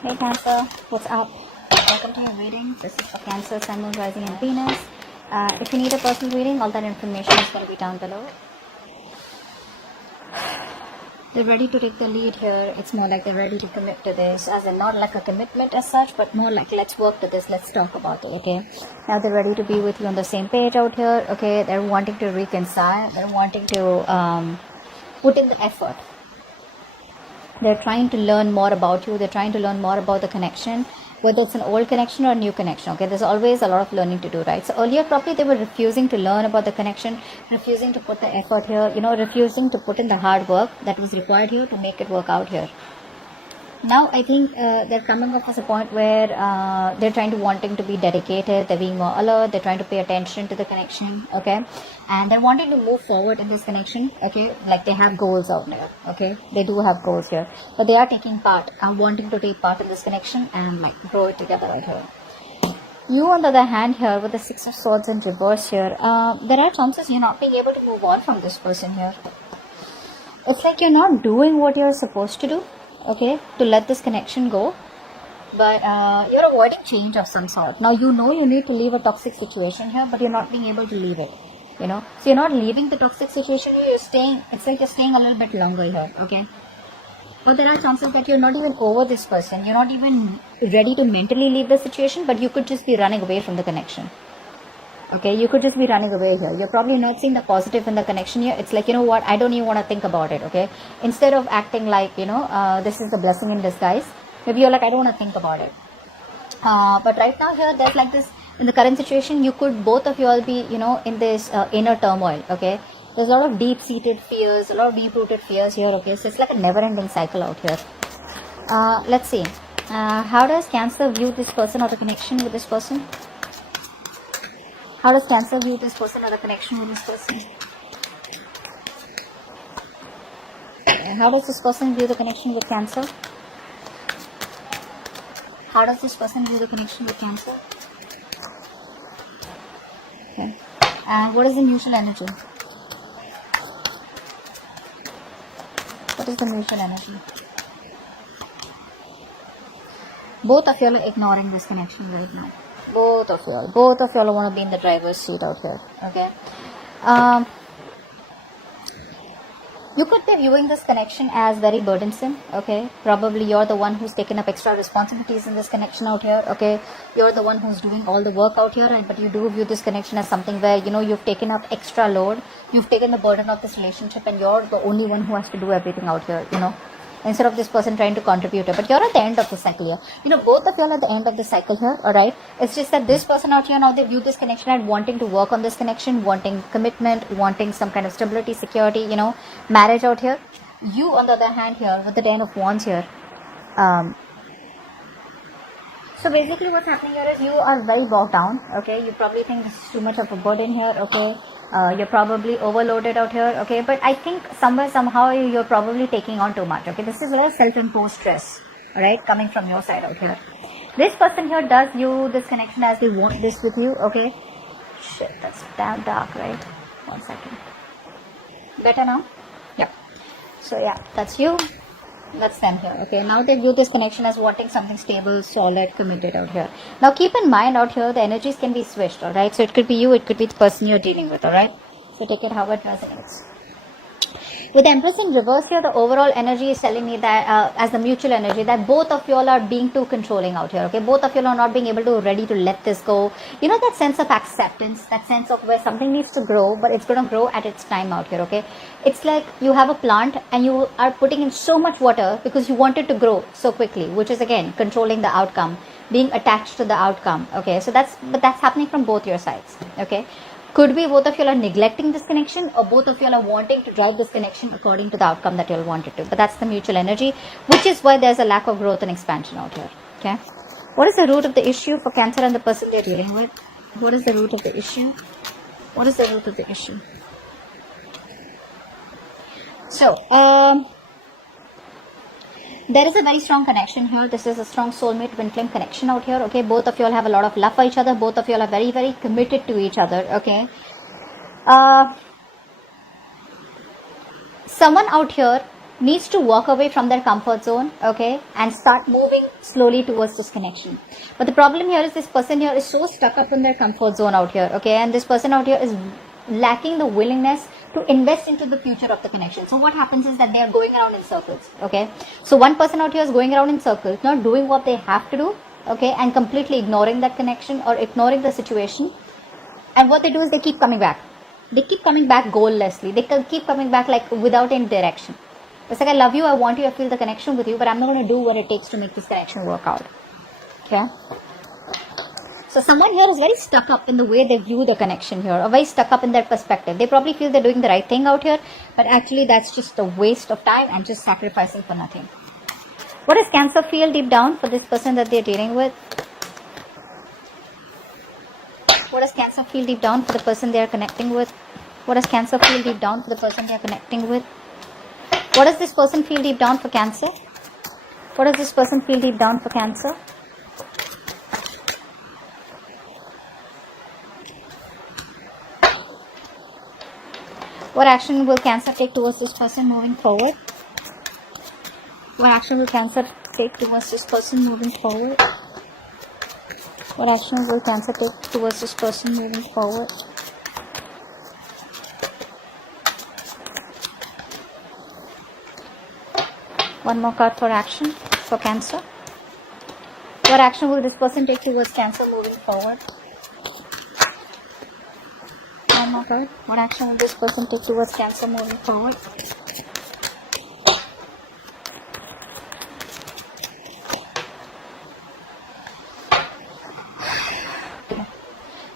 Hey Cancer, what's up? Welcome to your reading. This is for Cancer, Sun, Moon, Rising and Venus. If you need a personal reading, all that information is going to be down below. They're ready to take the lead here. It's more like they're ready to commit to this, as in not like a commitment as such, but more like let's work to this, let's talk about it, okay? Now they're ready to be with you on the same page out here, okay? They're wanting to reconcile, they're wanting to put in the effort. They're trying to learn more about you. They're trying to learn more about the connection, whether it's an old connection or a new connection. Okay, there's always a lot of learning to do, right? So earlier probably they were refusing to learn about the connection, refusing to put the effort here, refusing to put in the hard work that was required here to make it work out here. Now I think they're coming up as a point where they're wanting to be dedicated, they're being more alert, they're trying to pay attention to the connection, okay? And they're wanting to move forward in this connection, okay? Like they have goals out there, okay? They do have goals here, but they are taking part, wanting to take part in this connection and like grow it together right here. You on the other hand here with the Six of Swords in reverse here, there are chances you're not being able to move on from this person here. It's like you're not doing what you're supposed to do, okay, to let this connection go, but you're avoiding change of some sort. Now you need to leave a toxic situation here, but you're not being able to leave it, so you're not leaving the toxic situation here, you're staying. It's like you're staying a little bit longer here, okay? Or there are chances that you're not even over this person, you're not even ready to mentally leave the situation, but you could just be running away from the connection. Okay, you could just be running away here. You're probably not seeing the positive in the connection here. It's like, you know what, I don't even want to think about it, okay? Instead of acting like, this is the blessing in disguise, maybe you're like, I don't want to think about it. But right now here, there's like this, in the current situation, you could, both of you all be, in this inner turmoil, okay? There's a lot of deep-seated fears, a lot of deep-rooted fears here, okay? So it's like a never-ending cycle out here. Let's see. How does Cancer view this person or the connection with this person? How does Cancer view this person or the connection with this person? How does this person view the connection with Cancer? How does this person view the connection with Cancer? Okay. And what is the mutual energy? What is the mutual energy? Both of you are ignoring this connection right now. Both of y'all want to be in the driver's seat out here, okay? You could be viewing this connection as very burdensome, okay? Probably you're the one who's taken up extra responsibilities in this connection out here, okay? You're the one who's doing all the work out here, but you do view this connection as something where, you've taken up extra load, you've taken the burden of this relationship, and you're the only one who has to do everything out here, instead of this person trying to contribute. But you're at the end of the cycle here. Both of you are at the end of the cycle here, alright? It's just that this person out here, now they view this connection and wanting to work on this connection, wanting commitment, wanting some kind of stability, security, marriage out here. You, on the other hand here, with the Ten of Wands here, so basically what's happening here is you are very bogged down, okay? You probably think this is too much of a burden here, okay? You're probably overloaded out here, okay? But I think somehow you're probably taking on too much, okay? This is a self-imposed stress, alright, coming from your side out here. This person here does view this connection as they want this with you, okay? Shit, that's damn dark, right? 1 second. Better now? Yep. So yeah, that's you. That's them here, okay? Now they view this connection as wanting something stable, solid, committed out here. Now keep in mind out here, the energies can be switched, alright? So it could be you, it could be the person you're dealing with, alright? So take it how it resonates. With the Empress in reverse here, the overall energy is telling me that as the mutual energy, that both of you all are being too controlling out here, okay? Both of you all are not being able to ready to let this go. That sense of acceptance, that sense of where something needs to grow, but it's going to grow at its time out here, okay? It's like you have a plant and you are putting in so much water because you want it to grow so quickly, which is again controlling the outcome, being attached to the outcome, okay? So that's happening from both your sides, okay? Could be both of you are neglecting this connection, or both of you are wanting to drive this connection according to the outcome that you'll want it to. But that's the mutual energy, which is why there's a lack of growth and expansion out here. Okay. What is the root of the issue for Cancer and the person they're dealing with? What is the root of the issue? What is the root of the issue? So, there is a very strong connection here. This is a strong soulmate twin flame connection out here, okay? Both of you all have a lot of love for each other. Both of you all are very, very committed to each other, okay? Someone out here needs to walk away from their comfort zone, okay, and start moving slowly towards this connection. But the problem here is this person here is so stuck up in their comfort zone out here, okay, and this person out here is lacking the willingness to invest into the future of the connection. So what happens is that they are going around in circles, okay. So one person out here is going around in circles, not doing what they have to do, okay, and completely ignoring that connection or ignoring the situation. And what they do is they keep coming back. They keep coming back goallessly. They keep coming back like without any direction. It's like, I love you, I want you, I feel the connection with you, but I'm not going to do what it takes to make this connection work out. Okay? So someone here is very stuck up in the way they view the connection here, or very stuck up in their perspective. They probably feel they're doing the right thing out here, but actually that's just a waste of time and just sacrificing for nothing. What does Cancer feel deep down for this person that they're dealing with? What does Cancer feel deep down for the person they are connecting with? What does Cancer feel deep down for the person they are connecting with? What does this person feel deep down for Cancer? What does this person feel deep down for Cancer? What action will Cancer take towards this person moving forward? What action will Cancer take towards this person moving forward? What action will Cancer take towards this person moving forward? One more card for action for Cancer. What action will this person take towards Cancer moving forward? One more card. What action will this person take towards Cancer moving forward?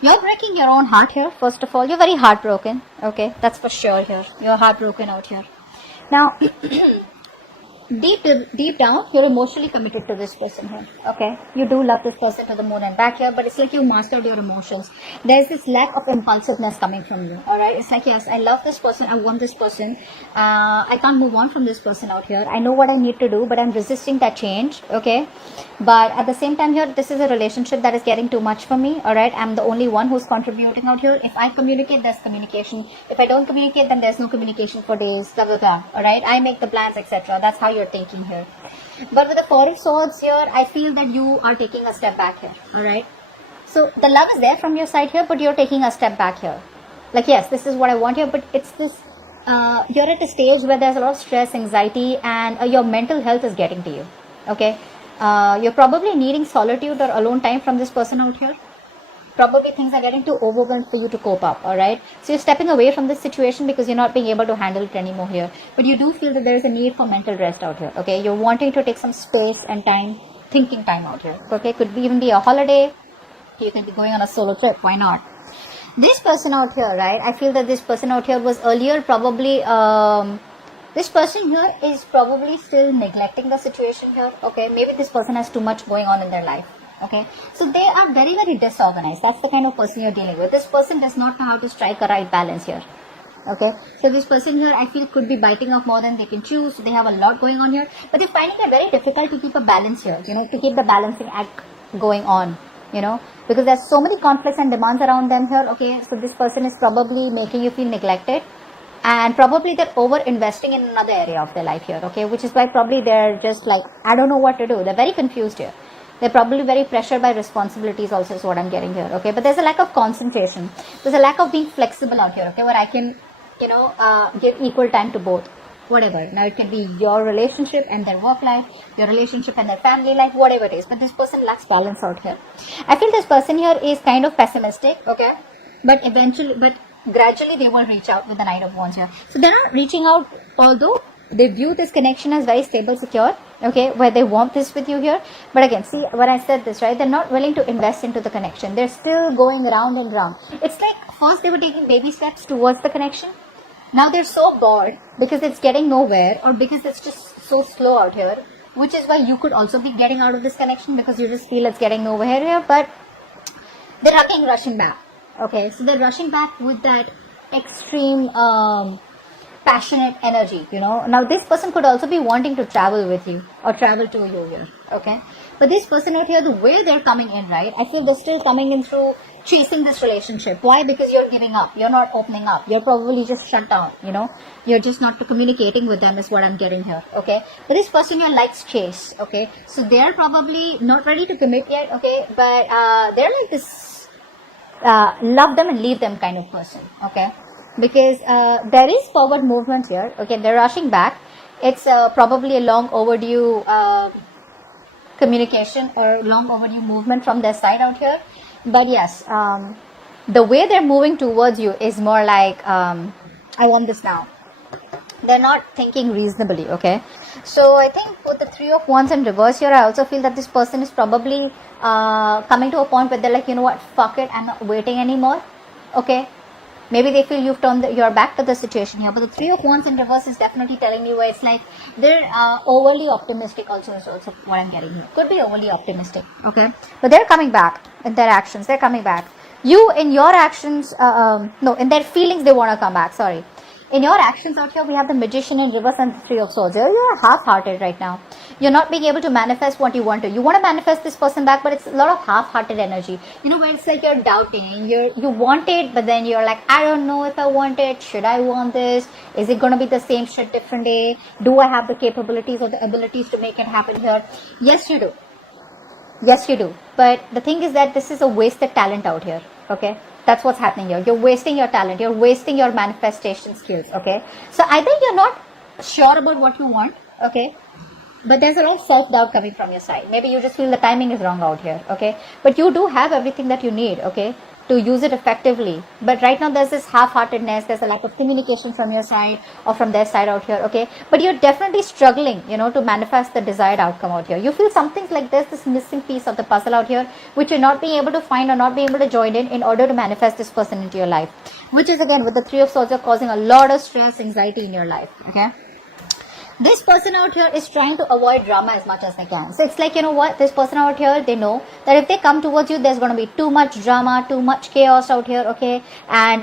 You're breaking your own heart here, first of all. You're very heartbroken. Okay, that's for sure here. You're heartbroken out here. Now, deep down, you're emotionally committed to this person here. Okay, you do love this person to the moon and back here, but it's like you mastered your emotions. There's this lack of impulsiveness coming from you. Alright, it's like, yes, I love this person, I want this person, I can't move on from this person out here. I know what I need to do, but I'm resisting that change. Okay, but at the same time here, this is a relationship that is getting too much for me. Alright, I'm the only one who's contributing out here. If I communicate, there's communication. If I don't communicate, then there's no communication for days, blah blah blah. Alright, I make the plans, etc. That's how you're thinking here. But with the Four of Swords here, I feel that you are taking a step back here. Alright, so the love is there from your side here, but you're taking a step back here. Like, yes, this is what I want here, but it's this, you're at a stage where there's a lot of stress, anxiety, and your mental health is getting to you. Okay, you're probably needing solitude or alone time from this person out here. Probably things are getting too overwhelmed for you to cope up. Alright, so you're stepping away from this situation because you're not being able to handle it anymore here. But you do feel that there is a need for mental rest out here. Okay, you're wanting to take some space and time, thinking time out here. Okay, could even be a holiday. You can be going on a solo trip. Why not? This person out here, right? I feel that this person out here was earlier probably, this person here is probably still neglecting the situation here. Okay, maybe this person has too much going on in their life. Okay, so they are very, very disorganized. That's the kind of person you're dealing with. This person does not know how to strike a right balance here. Okay, so this person here, I feel, could be biting off more than they can chew. So they have a lot going on here, but they're finding it very difficult to keep a balance here, you know, to keep the balancing act going on, you know, because there's so many conflicts and demands around them here. Okay, so this person is probably making you feel neglected, and probably they're over investing in another area of their life here. Okay, which is why probably they're just like, I don't know what to do. They're very confused here. They're probably very pressured by responsibilities also is what I'm getting here. Okay, but there's a lack of concentration. There's a lack of being flexible out here. Okay, where I can, you know, give equal time to both. Whatever. Now it can be your relationship and their work life, your relationship and their family life, whatever it is. But this person lacks balance out here. I feel this person here is kind of pessimistic. Okay, but gradually they will reach out with the Knight of Wands here. So they're not reaching out, although they view this connection as very stable, secure. Okay, where they want this with you here. But again, see, when I said this, right, they're not willing to invest into the connection. They're still going round and round. It's like first they were taking baby steps towards the connection. Now they're so bored because it's getting nowhere, or because it's just so slow out here, which is why you could also be getting out of this connection because you just feel it's getting nowhere here. But they're rushing back. Okay, so they're rushing back with that extreme passionate energy, you know. Now this person could also be wanting to travel with you or travel to you here, okay. But this person out here, the way they're coming in, right, I feel they're still coming in through chasing this relationship. Why? Because you're giving up, you're not opening up, you're probably just shut down, you know, you're just not communicating with them is what I'm getting here, okay. But this person here likes chase, okay, so they're probably not ready to commit yet, okay, but they're like this love them and leave them kind of person, okay. Because there is forward movement here, okay, they're rushing back. It's probably a long overdue communication or long overdue movement from their side out here. But yes, the way they're moving towards you is more like I want this now. They're not thinking reasonably, okay. So I think with the 3 of Wands in reverse here, I also feel that this person is probably coming to a point where they're like, you know what, fuck it, I'm not waiting anymore, okay. Maybe they feel you've turned your back to the situation here. But the 3 of Wands in reverse is definitely telling me where it's like they're overly optimistic also is also what I'm getting here. Could be overly optimistic, okay. But they're coming back in their actions. They're coming back. You in your actions, no, in their feelings they want to come back, sorry. In your actions out here, we have the Magician in reverse and the 3 of Swords. You're half-hearted right now. You're not being able to manifest what you want to. You want to manifest this person back, but it's a lot of half-hearted energy. You know, where it's like you're doubting. You want it, but then you're like, I don't know if I want it. Should I want this? Is it going to be the same shit different day? Do I have the capabilities or the abilities to make it happen here? Yes, you do. Yes, you do. But the thing is that this is a wasted talent out here, okay? That's what's happening here. You're wasting your talent. You're wasting your manifestation skills, okay? So either you're not sure about what you want, okay? But there's a lot of self-doubt coming from your side. Maybe you just feel the timing is wrong out here, okay? But you do have everything that you need, okay, to use it effectively. But right now there's this half-heartedness, there's a lack of communication from your side or from their side out here, okay? But you're definitely struggling, you know, to manifest the desired outcome out here. You feel something like there's this missing piece of the puzzle out here, which you're not being able to find or not being able to join in order to manifest this person into your life. Which is again, with the 3 of Swords, you're causing a lot of stress, anxiety in your life, okay? This person out here is trying to avoid drama as much as they can. So it's like, you know what, this person out here, they know that if they come towards you, there's going to be too much drama, too much chaos out here, okay? And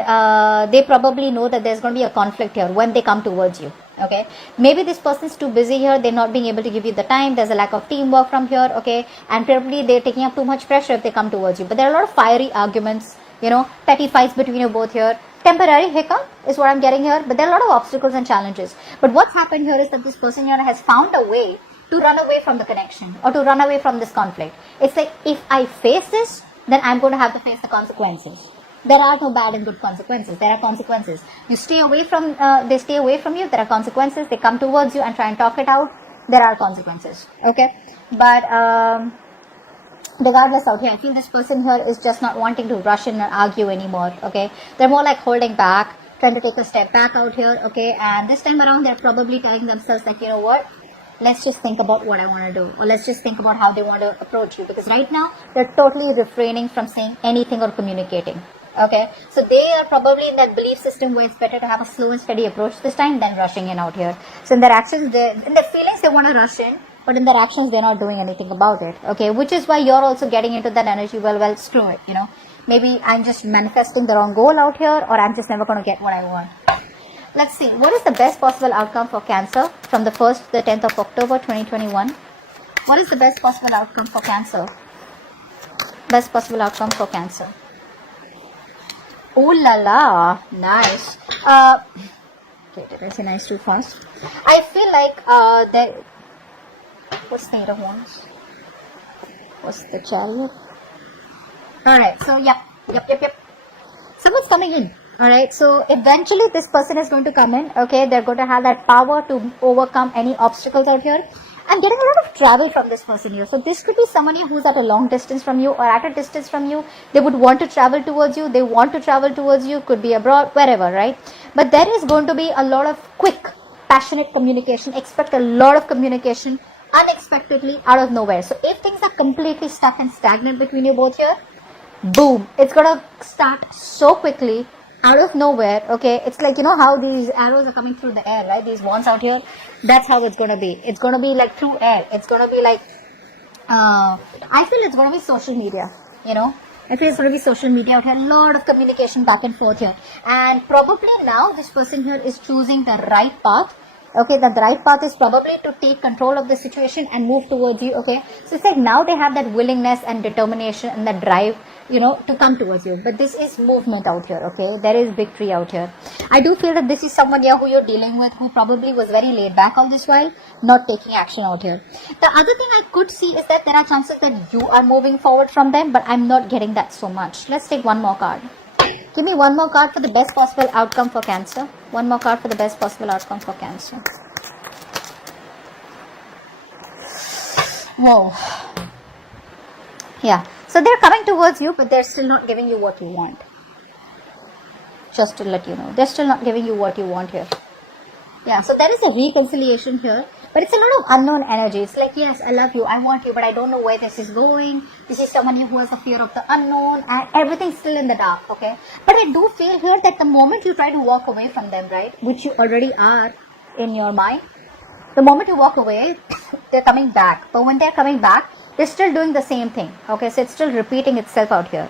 they probably know that there's going to be a conflict here when they come towards you, okay? Maybe this person is too busy here, they're not being able to give you the time, there's a lack of teamwork from here, okay? And probably they're taking up too much pressure if they come towards you. But there are a lot of fiery arguments, you know, petty fights between you both here. Temporary hiccup is what I'm getting here, but there are a lot of obstacles and challenges. But what's happened here is that this person here has found a way to run away from the connection or to run away from this conflict. It's like, if I face this, then I'm going to have to face the consequences. There are no bad and good consequences. There are consequences. You stay away from, they stay away from you. There are consequences. They come towards you and try and talk it out. There are consequences. Okay. But, regardless out here, I feel this person here is just not wanting to rush in and argue anymore, okay? They're more like holding back, trying to take a step back out here, okay? And this time around, they're probably telling themselves like, you know what? Let's just think about what I want to do, or let's just think about how they want to approach you, because right now, they're totally refraining from saying anything or communicating, okay? So they are probably in that belief system where it's better to have a slow and steady approach this time than rushing in out here. So in their actions, in their feelings, they want to rush in, but in their actions, they're not doing anything about it, okay? Which is why you're also getting into that energy, well, screw it, you know? Maybe I'm just manifesting the wrong goal out here, or I'm just never going to get what I want. Let's see, what is the best possible outcome for Cancer from the 1st to the 10th of October 2021? What is the best possible outcome for Cancer? Best possible outcome for Cancer. Oh la la, nice. Okay, did I say nice too fast? I feel like what's the 8 of Wands? What's the Chariot? Alright, so yep. Someone's coming in. Alright, so eventually this person is going to come in. Okay, they're going to have that power to overcome any obstacles out here. I'm getting a lot of travel from this person here. So this could be someone here who's at a long distance from you or at a distance from you. They would want to travel towards you. They want to travel towards you. Could be abroad, wherever, right? But there is going to be a lot of quick, passionate communication. Expect a lot of communication unexpectedly out of nowhere. So if things are completely stuck and stagnant between you both here, boom, it's gonna start so quickly out of nowhere. Okay, it's like, you know how these arrows are coming through the air, right? These wands out here, that's how it's gonna be. It's gonna be like through air. It's gonna be like I feel it's gonna be social media, you know. I feel it's going to be social media out here, a lot of communication back and forth here. And probably now this person here is choosing the right path. Okay, the right path is probably to take control of the situation and move towards you. Okay, so it's like now they have that willingness and determination and that drive, you know, to come towards you. But this is movement out here. Okay, there is victory out here. I do feel that this is someone here who you're dealing with, who probably was very laid back all this while, not taking action out here. The other thing I could see is that there are chances that you are moving forward from them, but I'm not getting that so much. Let's take one more card. Give me one more card for the best possible outcome for Cancer. One more card for the best possible outcome for Cancer. Whoa. Yeah. So they're coming towards you, but they're still not giving you what you want. Just to let you know. They're still not giving you what you want here. Yeah. So there is a reconciliation here. But it's a lot of unknown energy. It's like, yes, I love you, I want you, but I don't know where this is going. This is someone who has a fear of the unknown, and everything's still in the dark, okay? But I do feel here that the moment you try to walk away from them, right, which you already are in your mind, the moment you walk away, they're coming back. But when they're coming back, they're still doing the same thing, okay? So it's still repeating itself out here.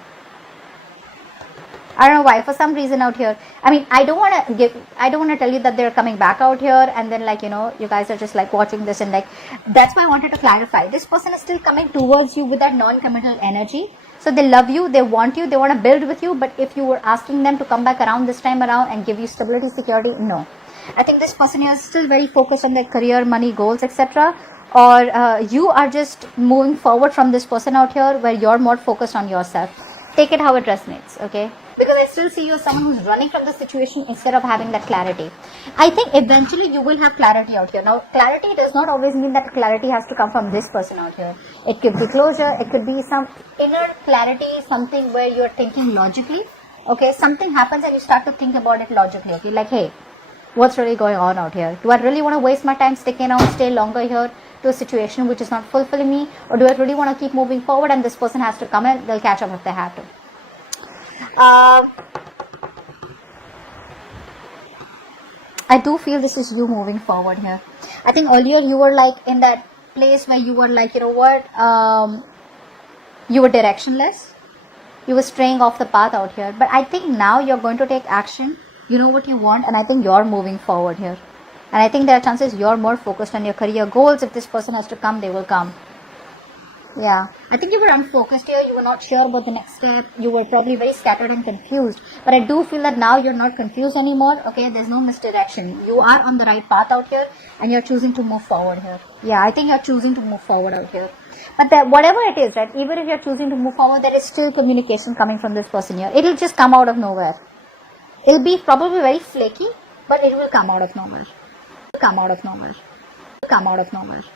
I don't know why, for some reason out here, I mean, I don't want to tell you that they're coming back out here and then like, you know, you guys are just like watching this and like, that's why I wanted to clarify. This person is still coming towards you with that non-committal energy. So they love you, they want you, they want to build with you, but if you were asking them to come back around this time around and give you stability, security, no. I think this person here is still very focused on their career, money, goals, etc. Or you are just moving forward from this person out here where you're more focused on yourself. Take it how it resonates, okay? Because I still see you as someone who's running from the situation instead of having that clarity. I think eventually you will have clarity out here. Now, clarity does not always mean that clarity has to come from this person out here. It could be closure, it could be some inner clarity, something where you're thinking logically. Okay, something happens and you start to think about it logically. Okay, like, hey, what's really going on out here? Do I really want to waste my time sticking around, stay longer here to a situation which is not fulfilling me? Or do I really want to keep moving forward and this person has to come in, they'll catch up if they have to. I do feel this is you moving forward here. I think earlier you were like in that place where you were like, you know what, you were directionless. You were straying off the path out here. But I think now you're going to take action. You know what you want, and I think you're moving forward here. And I think there are chances you're more focused on your career goals. If this person has to come, they will come. Yeah, I think you were unfocused here. You were not sure about the next step. You were probably very scattered and confused. But I do feel that now you're not confused anymore. Okay, there's no misdirection. You are on the right path out here and you're choosing to move forward here. Yeah, I think you're choosing to move forward out here. But whatever it is, right, even if you're choosing to move forward, there is still communication coming from this person here. It'll just come out of nowhere. It'll be probably very flaky, but it will come out of nowhere. Come out of nowhere. Come out of nowhere.